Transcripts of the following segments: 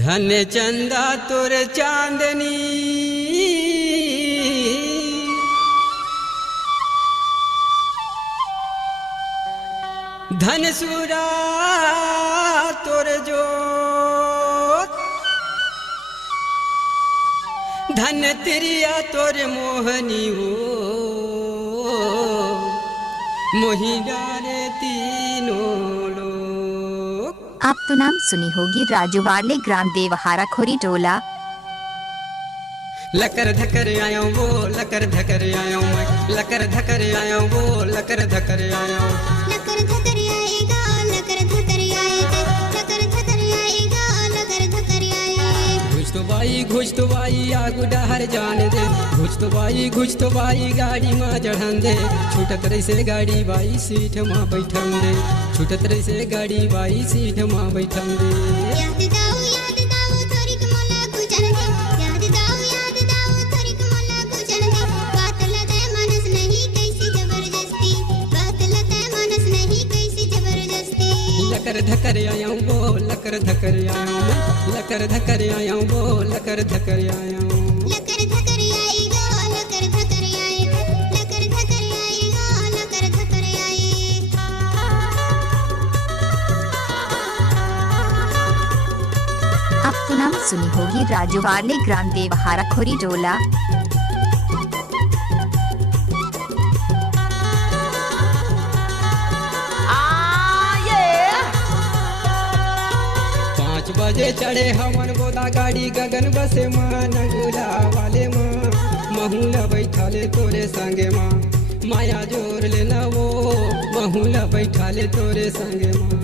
धन्य चंदा तोर चांदनी धन सूरा तोर जोत धन तिरिया तोर मोहनी हो मोही डारे तीनों लोग। आप तो नाम सुनी होगी राजू वाले ग्राम देवहारा खोरी टोला। लकर धकर आयो वो लकर धकर आयो मैं लकर धकर आयो वो लकर धकर आयो लकर धकर आएगा लकर धकर आएगा लकर धकर आएगा लकर धकर आए। घुस तो बाई आगू डहर जान दे घुस तो बाई गाड़ी माँ चढ़न दे छूटत रही से गाड़ी बाई सीट माँ बैठन दे छूटत रही से गाड़ी बाई सीट माँ बैठन दे। याद दाओ थोड़ी कमला गुजर दे याद दाओ थोड़ी कमला गुजर दे बात लगे मनस नहीं कैसी जबरदस्ती बात लगे मनस नहीं कैसी जबरदस्ती। लकर धकर आयो वो लकर धकर आयो लकर धकर आयो वो लकर धकर आयो लकर धकर आएगा लकर धकर आएगा लकर धकर आएगा लकर धकर आए। आप तो नाम सुनी होगी राजू वाले ग्राम देवहारा खोरी टोला। बजे चढ़े हमन गोदा गाड़ी गगन बसे माँ नगुला वाले माँ महूला बैठाले तोरे संगे माँ माया जोर लेना वो महूला बैठाले तोरे संगे माँ।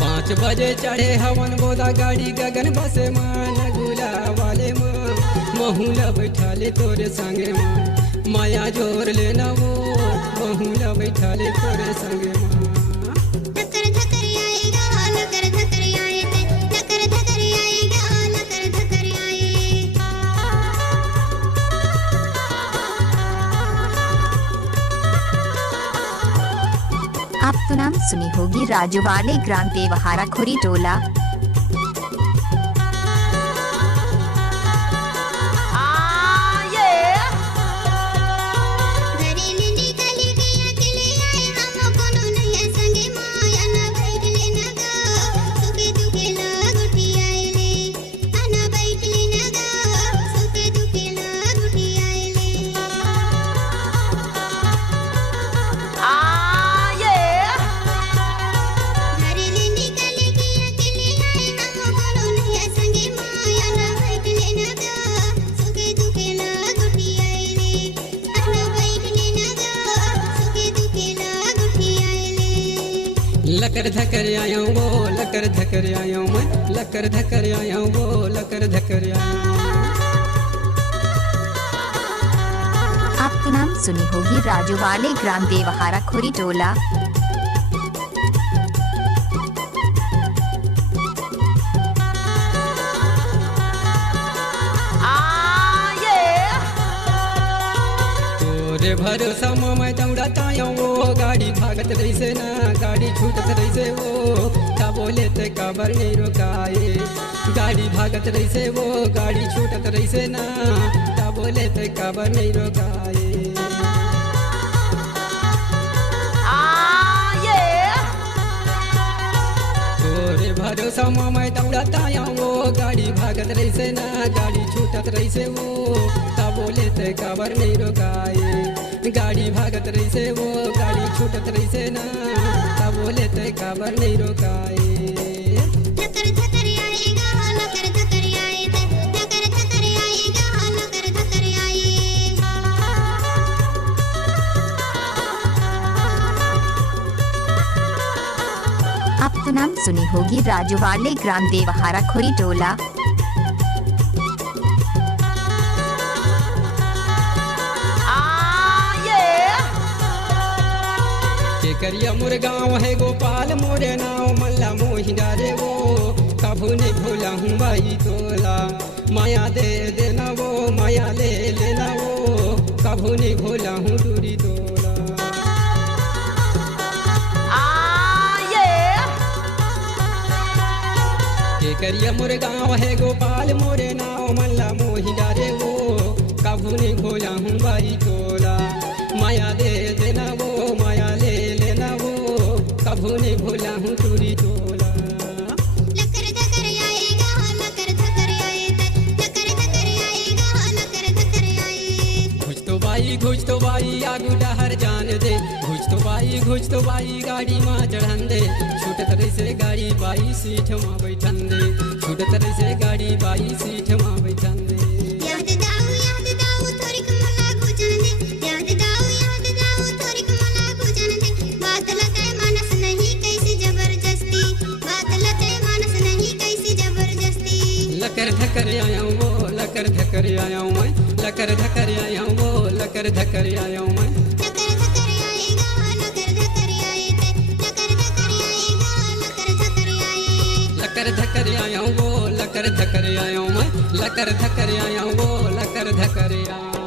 5 बजे चढ़े हमन गोदा गाड़ी गगन बसे माँ नगुला वाले माँ महूला बैठाले तोरे संगे माँ माया जोर लेना वो महूला बैठाले तोरे संगे माँ। लकर धकर आएगा लकर धकर आए लकर धकर आएगा लकर धकर आए। आप तो नाम सुनी होगी राजू वाले ग्राम देवहारा खोरी टोला। लकर धकर आयो वो लकर धकर आयो मैं लकर धकर आयो वो लकर धकर आयो। आप तो नाम सुनी होगी राजू वाले ग्राम देवहारा खोरी टोला। तोरे भरोसा मैं दौड़ता वो गाड़ी भागत रही से ना गाड़ी छूटत रही से वो का बोले ते काबर नहीं रोकाए गाड़ी भागत रही से वो गाड़ी छूटत रही से ना का बोले ते काबर नहीं रोकाए। तोरे भरोसा मैं दौड़ता वो गाड़ी भागत रही से ना गाड़ी छूटत रही से वो का बोले ते काबर नहीं रोकाए गाड़ी भागत रही से वो गाड़ी छूटत रही से ना का बोले ते काबर नहीं रोकाए। लकर धकर आएगा लकर धकर आए लकर धकर आएगा लकर धकर आए। आप तो नाम सुनी होगी राजू वाले ग्राम देवहारा खोरी टोला। करिया मोर गाँव है गोपाल मोरे नाव मल्ला मोही डारे वो कभू नहीं भूला हूँ भाई तोला माया दे देना वो माया ले लेना वो कभू नहीं भूला हूँ दूरी तोला। टिकरिया मोरे गाँव है गोपाल मोरे नाव मल्ला मोही डारे वो कभू नहीं भोला हूँ बाई टोला माया दे देना वो माया ले लेना वो कभू नहीं भोला हूँ टूरी टोला। लकर धकर आएगा लकर धकर आए लकर धकर आएगा लकर धकर आए। घुच तो बाई आगू डहर जान दे घुच तो बाई गाड़ी माँ चढ़न दे छूटत रही से गाड़ी बाई सीठ माँ बैठन दे छूटत रही से गाड़ी बाई सीठ माँ बैठन दे। याद दाऊ थोड़ी कमला गुजन दे याद दाऊ थोड़ी कमला गुजन दे। बात लगे मानस नहीं कैसी जबरदस्ती बात लगे मानस नहीं कैसी जबरदस्ती। लकर धकर आया हूँ वो लकर धकर आया हूँ मैं लकर धकर आया हूँ वो लकर धकर आया हूँ मैं। लकर धकर आएगा लकर धकर आए लकर धकर आएगा लकर धकर आए। लकर धकर आया हूँ वो लकर धकर आया हूँ मैं लकर धकर आया हूँ वो लकर धकर आया।